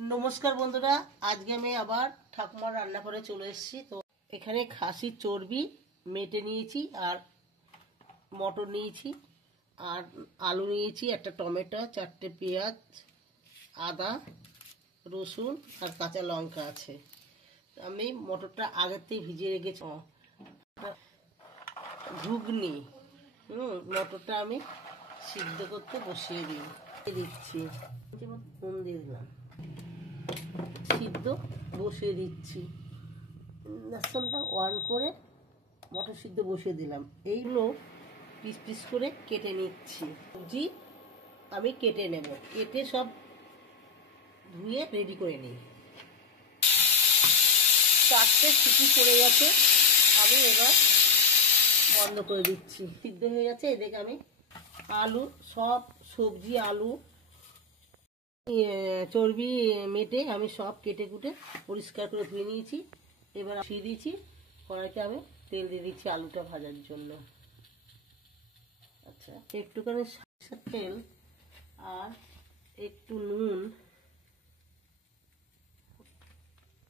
नमस्कार बंधुरा आज के मैं आबार ठाकुमार रान्ना करे चले एसेछि। तो एखाने खासिर चर्बी मेटे निয়েছি और मटर निয়েছি और आलू निয়েছি, একটা टमेটো, 4টে পেঁয়াজ, आदा, रसुन और काँचा लंका আছে। আমি মটরটা আগেতেই ভিজিয়ে রেখেছি। ঘুগনি মটরটা আমি সিদ্ধ করতে বসিয়ে দিচ্ছি। নুন দিয়ে দিলাম, সিদ্ধ বসিয়ে দিচ্ছি। ইন্ডাকশনটা অন করে মটর সিদ্ধ বসিয়ে দিলাম। এইগুলো পিস পিস করে কেটে নিচ্ছি। সবজি আমি কেটে নেব, কেটে সব ধুয়ে রেডি করে নিই। 4টে সিটি পড়ে গেছে, আমি এবার বন্ধ করে দিচ্ছি। সিদ্ধ হয়ে গেছে। এদিকে আমি আলু, সব সবজি, আলু, চর্বি মেটে আমি সব কেটে কুটে পরিষ্কার করে ধুয়ে নিয়েছি। এবার দিয়ে দিয়েছি কড়াইতে, আমি তেল দিয়ে দিচ্ছি আলুটা ভাজার জন্য। আচ্ছা, একটুখানি সরষের তেল আর একটু নুন,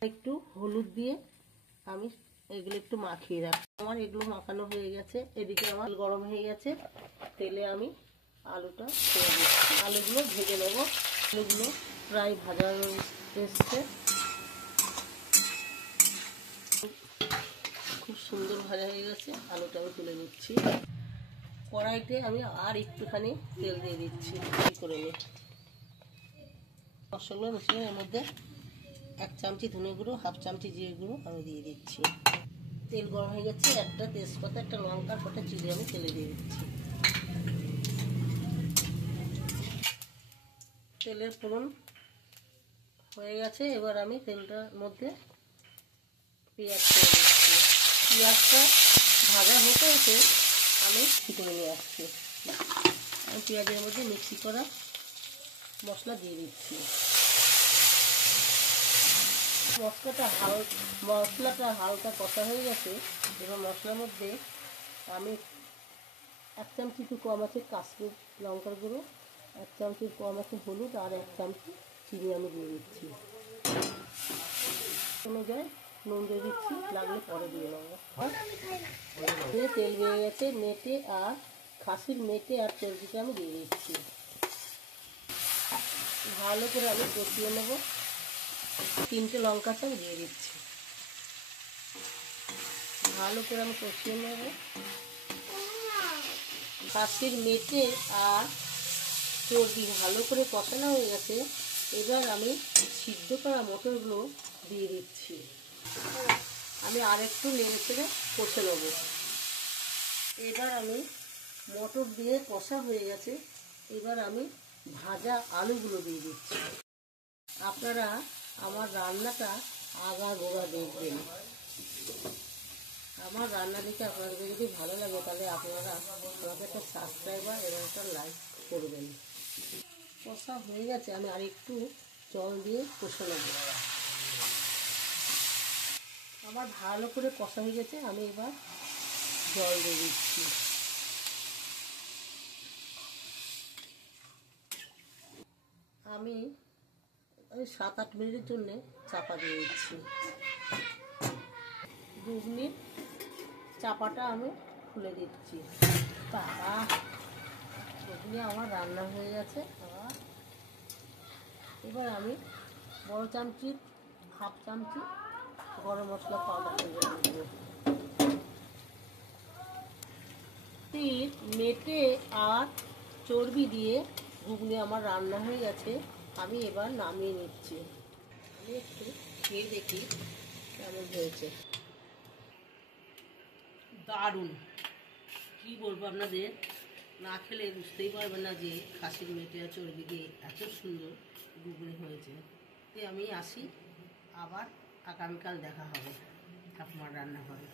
একটু হলুদ দিয়ে আমি এগুলো একটু মাখিয়ে রাখি। আমার এগুলো মাখানো হয়ে গেছে। এদিকে আমার গরম হয়ে গেছে, তেলে আমি আলুটা ছেড়ে দিচ্ছি। আলুগুলো ভেজে নেব। আলুগুলো প্রায় ভাজা এসছে, খুব সুন্দর ভাজা হয়ে গেছে। আলুটা আমি তুলে নিচ্ছি। কড়াইতে আমি আর একটুখানি তেল দিয়ে দিচ্ছি করে নিই। মশলাগুলো মিশিয়ে এর মধ্যে 1 চামচি ধনে গুঁড়ো, 1/2 চামচি জিরে গুঁড়ো আমি দিয়ে দিচ্ছি। তেল গরম হয়ে গেছে, একটা তেজপাতা, একটা লঙ্কা, কটা জিরে আমি তেলে দিয়ে দিচ্ছি। তেলের ফোড়ন হয়ে গেছে। এবার আমি তেলটার মধ্যে পেঁয়াজ ছেড়ে দিচ্ছি। পেঁয়াজটা ভাজা হতে হতে আমি মিক্সি করে নিয়ে আসছি। আমি পেঁয়াজের মধ্যে মিক্সি করা মশলা দিয়ে দিচ্ছি। মশলাটা হালকা কষা হয়ে গেছে। এবার মশলার মধ্যে আমি 1 চামচি একটু কম আছে কাশ্মীর লঙ্কার গুঁড়ো, 1 চামচির কম আছে হলুদ আর 1 চামচি চিনি আমি দিয়ে দিচ্ছি। অনুযায়ী নুন দিয়ে দিচ্ছি, লাগলে পরে দিয়ে নেবো। তেল বেড়ে গেছে, মেটে আর খাসির মেটে আর চর্বিটা আমি দিয়ে দিচ্ছি। ভালো করে আমি কষিয়ে নেব। 3টে লঙ্কাটা আমি দিয়ে দিচ্ছি। ভালো করে আমি কষিয়ে নেব। খাসির মেটে আর চর্বি ভালো করে কষানো হয়ে গেছে। এবার আমি সিদ্ধ করা মটরগুলো দিয়ে দিচ্ছি। আমি আরেকটু নেড়ে চেড়ে কষে নেব। এবার আমি মটর দিয়ে কষা হয়ে গেছে। এবার আমি ভাজা আলুগুলো দিয়ে দিচ্ছি। আপনারা আমার রান্নাটা আগাগোড়া দেখবেন। আমার রান্না দেখে আপনাদের যদি ভালো লাগে তাহলে আপনারা আমাকে একটা সাবস্ক্রাইবার এবং একটা লাইক করবেন। কষা হয়ে গেছে, আমি আর একটু জল দিয়ে কষে নেব। আমার ভালো করে কষা হয়ে গেছে, আমি এবার জল দিয়ে দিচ্ছি। আমি 7-8 মিনিটের জন্য চাপা দিয়ে দিচ্ছি। ঘুগনির চাপাটা আমি খুলে দিচ্ছি। বাবা, ঘুগনি আমার রান্না হয়ে গেছে। এবার আমি বড় চামচির 1/2 চামচি গরম মশলা পাউডার দিয়ে দেবো। মেটে আর চর্বি দিয়ে ঘুগনি আমার রান্না হয়ে গেছে। আমি এবার নামিয়ে নিচ্ছি। আমি একটু খেয়ে দেখি কেমন হয়েছে। দারুণ, কি বলবো আপনাদের, না খেলে বুঝতেই পারবেন না যে খাসির মেটে আর চর্বি দিয়ে এত সুন্দর ঘুগনি হয়েছে। আমি আসি, আবার আগামীকাল দেখা হবে ঠাকুমার রান্নাঘরে।